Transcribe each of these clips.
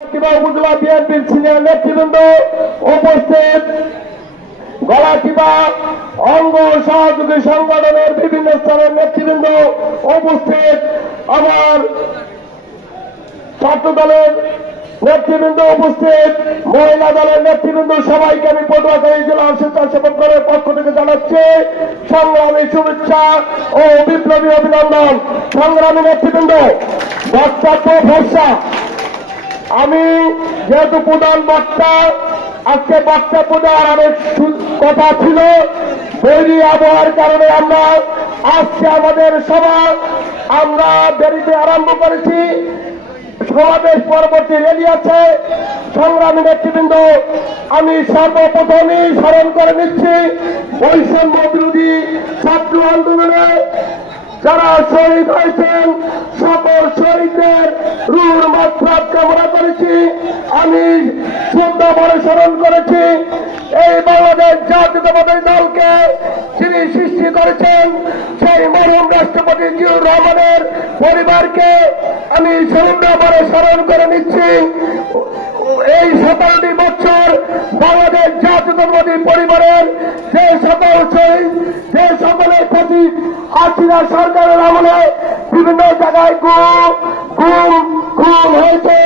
উপজেলা বিএনপির সিনিয়র নেতৃবৃন্দ উপস্থিত, গলাচিপা অঙ্গ সহযোগী সংগঠনের বিভিন্ন স্তরের নেতৃবৃন্দ উপস্থিত, আমার ছাত্র দলের নেতৃবৃন্দ উপস্থিত, মহিলা দলের নেতৃবৃন্দ, সবাইকে আমি পটুয়াখালী জেলা স্বেচ্ছাসেবক দলের পক্ষ থেকে জানাচ্ছি সংগ্রামী শুভেচ্ছা ও বিপ্লবী অভিনন্দন। সংগ্রামী নেতৃবৃন্দ, বক্তব্য ভরসা। আমি যেহেতু প্রধান বক্তা, আজকে বক্তব্য দেওয়ার অনেক কথা ছিল, বৈরী আবহাওয়ার কারণে আমরা আজকে আমাদের সভা আমরা দেরিতে আরম্ভ করেছি। সমাবেশ পরবর্তী রেলি আছে। সংগ্রামী নেতৃবৃন্দ, আমি সর্বপ্রথমই স্মরণ করে নিচ্ছি বৈষম্য বিরোধী ছাত্র আন্দোলনে যারা শহীদ হয়েছেন সকল শহীদদের রুহুর মাগফিরাত কামনা করেছি। আমি শ্রদ্ধা ভরে স্মরণ করেছি এই বাংলাদেশ জাতীয়তাবাদী দলকে যিনি সৃষ্টি করেছেন সেই মরহুম রাষ্ট্রপতি জিয়াউর রহমানের পরিবারকে আমি শ্রদ্ধা ভরে স্মরণ করে নিচ্ছি। এই 17টি বছর বাংলাদেশ জাতীয়তাবাদী পরিবারের যে সকল শহীদ, যে সকলের প্রতি হাসিনা সরকারের আমলে বিভিন্ন জায়গায় খুন হয়েছে,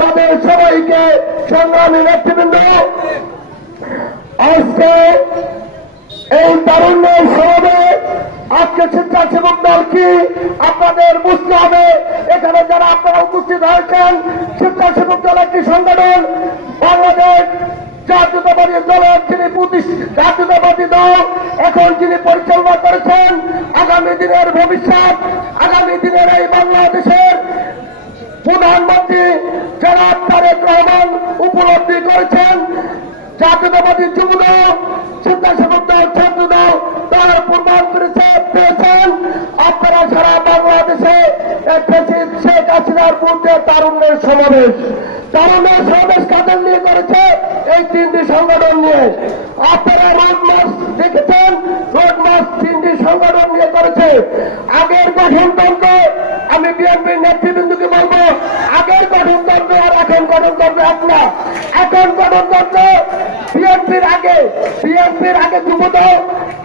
তাদের সবাইকে সংগ্রামী নেতৃবৃন্দ, আজকে এই তারুণ্যের সমাবে আজকে স্বেচ্ছাসেবক দল কি আপনাদের বুঝতে হবে। এখানে যারা আপনারা উপস্থিত হয়েছেন, স্বেচ্ছাসেবক দল একটি সংগঠন, বাংলাদেশ জাতীয়তাবাদী দলের যিনি জাতীয়তাবাদী দল এখন যিনি পরিচালনা করেছেন, আগামী দিনের ভবিষ্যৎ, আগামী দিনের এই বাংলাদেশের প্রধানমন্ত্রী জনাব তারেক রহমান উপলব্ধি করেছেন। জাতীয়তাবাদী যুবদল, স্বেচ্ছাসেবক দল, ছাত্র দল তার প্রমাণ পেয়েছেন। আপনারা সারা বাংলাদেশে শেখ হাসিনার বিরুদ্ধে তারুণ্যের সমাবেশ কাদের নিয়ে করেছে? এই 3টি সংগঠন নিয়ে। আপনারা রোড মার্চ দেখেছেন, রোড মার্চ 3টি সংগঠন নিয়ে করেছে। আগের গঠনতন্ত্র, আমি বিএনপির নেতৃবৃন্দকে বলবো, আগের গঠনতন্ত্র আর এখন গঠনতন্ত্র এক না। এখন গঠনতন্ত্র বিএনপির আগে যুবদল,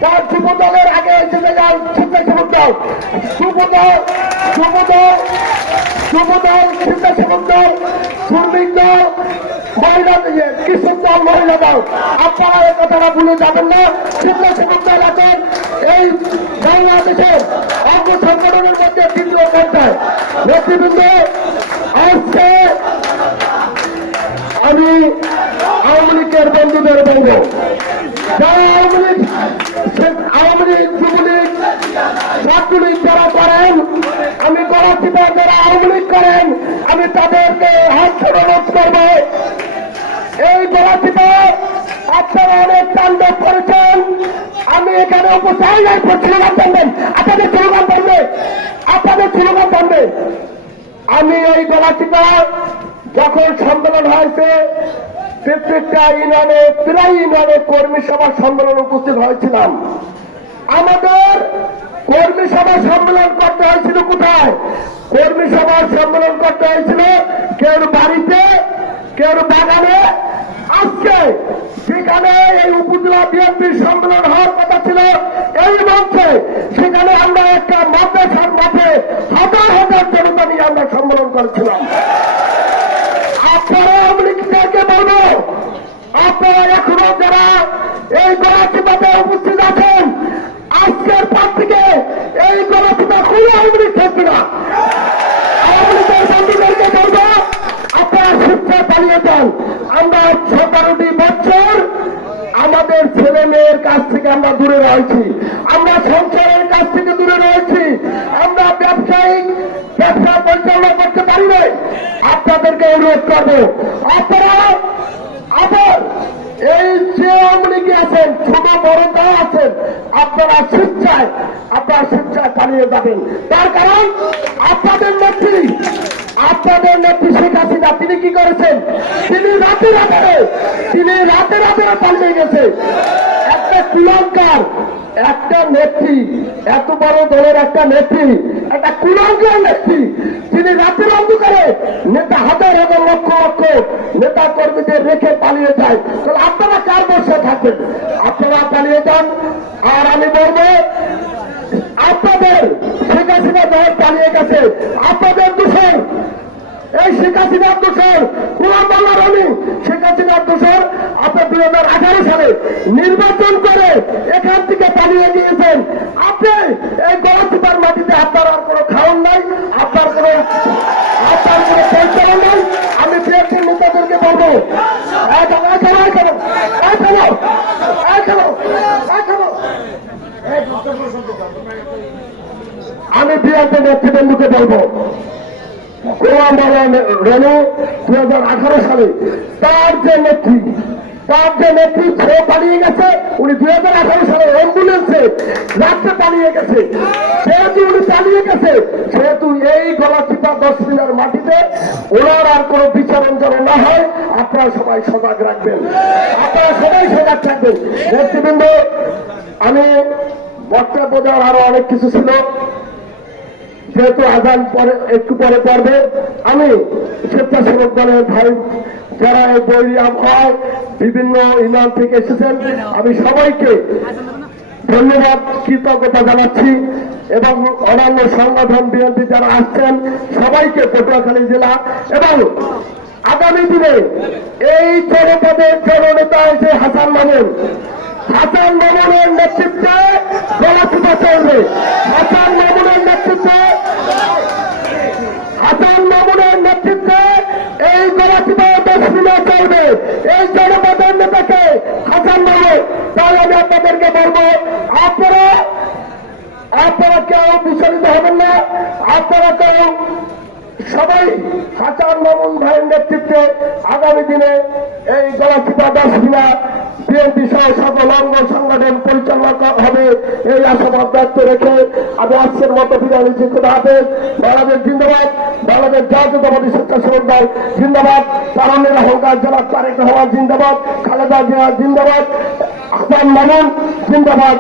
তার যুবদলের আগে এসেছে যার স্বেচ্ছাসেবক দল, যুবদল, স্বেচ্ছাসেবক দল, শ্রমিক দল, মহিলা, কৃষক দল, মহিলা দল। আপনারা এই কথাটা ভুলে যাবেন না। স্বেচ্ছাসেবক দল এখন এই বাংলাদেশের অঙ্গ সংগঠনের মধ্যে 3য় পর্যায়ে। নেতৃবৃন্দ, আজকে আমি আওয়ামী লীগের বন্ধুদের বলব, যারা আওয়ামী লীগ, যুবলীগ, ছাত্রলীগ যারা করেন, আমি গলাচিপা যারা আওয়ামী লীগ করেন, আমি তাদেরকে হাত অনুরোধ করব, এই গলাচিপা আপনারা অনেক তাণ্ডব করেছেন। আমি এখানে উপস্থিত স্লোগান টানবেন, আপনাদের স্লোগান টানবে। আমি এই গলাচিপা যখন সম্মেলন হয়েছে, প্রত্যেকটা ইউনিয়নে, প্রায় ইউনিয়নে কর্মী সভা সম্মেলন উপস্থিত হয়েছিলাম। আমাদের কর্মী সভা সম্মেলন করতে হয়েছিল কোথায়? কর্মী সভা সম্মেলন করতে হয়েছিল কেউ বাড়িতে, কেউ বাগানে। আজকে সেখানে এই উপজেলা বিএনপির সম্মেলন হওয়ার কথা ছিল এই মঞ্চে, সেখানে আমরা একটা মাদ্রাসার মাঠে হাজার হাজার জনতা নিয়ে আমরা সম্মেলন করেছিলাম। আপনারা আওয়ামী লীগকে বলবো, আপনারা এখনো যারা এই গলাচিপাতে উপস্থিত আছেন, আজকের পর থেকে এই গলাচিপা খুলে আওয়ামী লীগ থাকবে না। আওয়ামী লীগের বন্ধুদেরকে বলবো, আপনারা শিক্ষা চালিয়ে যান। আমরা 17টি বছর আমাদের ছেলে মেয়ের কাছ থেকে আমরা দূরে রয়েছি, আমরা সংসারের কাছ থেকে দূরে রয়েছি, আমরা ব্যবসা পরিচালনা করতে পারি না। আপনাদেরকে অনুরোধ করবো, আপনারা আবার এই যে আওয়ামী লীগে আছেন, ছোট বড় যারা আছেন, আপনারা শিক্ষায় চালিয়ে যাবেন। তার কারণ আপনাদের নেত্রী শেখ হাসিনা, তিনি কি করেছেন? তিনি রাতে রাতে পাল্টে গেছে। একটা প্রিয়ঙ্কার একটা নেত্রী, এত বড় দলের একটা নেত্রী একটা কুলঙ্গ নেত্রী, যিনি রাতের অন্ধকারে নেতা হাজার হাজার লক্ষ লক্ষ নেতা কর্মীদের রেখে পালিয়ে যায়। তাহলে আপনারা কার বসে থাকেন? আপনারা পালিয়ে যান। আর আমি বলবো আপনাদের শেখ হাসিনা যখন পালিয়ে গেছে আপনাদের দোষর, এই শেখ হাসিনার দোষর, গোলাম মোল্লা রনি শেখ হাসিনার দোষর। আপনার 2018 সালে নির্বাচন করে এখান থেকে পালিয়ে গিয়েছেন। আপনি এই গলাচিপার মাটিতে আপনার আর কোনো খাওয়ান নাই, আপনার কোনো পরিচালনা নাই। আমি বিএনপির নেতাদেরকে বলবো আমি বিএনপি নেতৃবৃন্দকে বলবো গোলাম মোল্লা রনি 2018 সালে তার যে নেত্রী সে পালিয়ে গেছে। উনি 2018 সালে অ্যাম্বুলেন্সে রাত্রে পালিয়ে গেছে। যেহেতু উনি পালিয়ে গেছে সেহেতু এই গলাচিপা 10 মিনার মাটিতে ওনার আর কোনো বিচারণ যেন না হয় আপনারা সবাই সজাগ রাখবেন, আপনারা সবাই সজাগ থাকবেন। নেতৃবৃন্দ, আমি বক্তব্য দেওয়ার আরো অনেক কিছু ছিল, যেহেতু আজান পরে একটু পরে পড়বে, আমি স্বেচ্ছাসেবক দলের ভাই যারা এই বৈরী আবহাওয়ায় বিভিন্ন ইউনিয়ন থেকে এসেছেন আমি সবাইকে ধন্যবাদ কৃতজ্ঞতা জানাচ্ছি এবং অন্যান্য সংগঠন বিএনপি যারা আসছেন সবাইকে পটুয়াখালী জেলা এবং আগামী দিনে এই জনপদের জননেতা এসে হাসান মামুনের নেতৃত্বে গলাচিপা চলবে। হাসান মামুনের নেতৃত্বে এই গলাচিপা 10 মিনিট চলবে। এই জনপদের নেতাকে হাসান মামুন। তাই আমি আপনাদেরকে বলবো আপনারা কেউ বিচলিত হবেন না, আপনারা কেউ সবাই হাসান মামুন ভাইয়ের নেতৃত্বে আগামী দিনে এই গলাচিপা 10 মিনিট বিএনপি সহ সকল অঙ্গ সংগঠন পরিচালনা হবে এই আশাবাদ ব্যক্ত রেখে আমি আজকের মতো বিদায় নিচ্ছি। খুদা হাফেজ। বাংলাদেশ জিন্দাবাদ, বাংলাদেশ জাতীয়তাবাদী স্বেচ্ছাসেবক দল জিন্দাবাদ, তারুণ্যের অহংকার জেলা তারেক রহমান জিন্দাবাদ, খালেদা জিয়া জিন্দাবাদ, হাসান মামুন জিন্দাবাদ।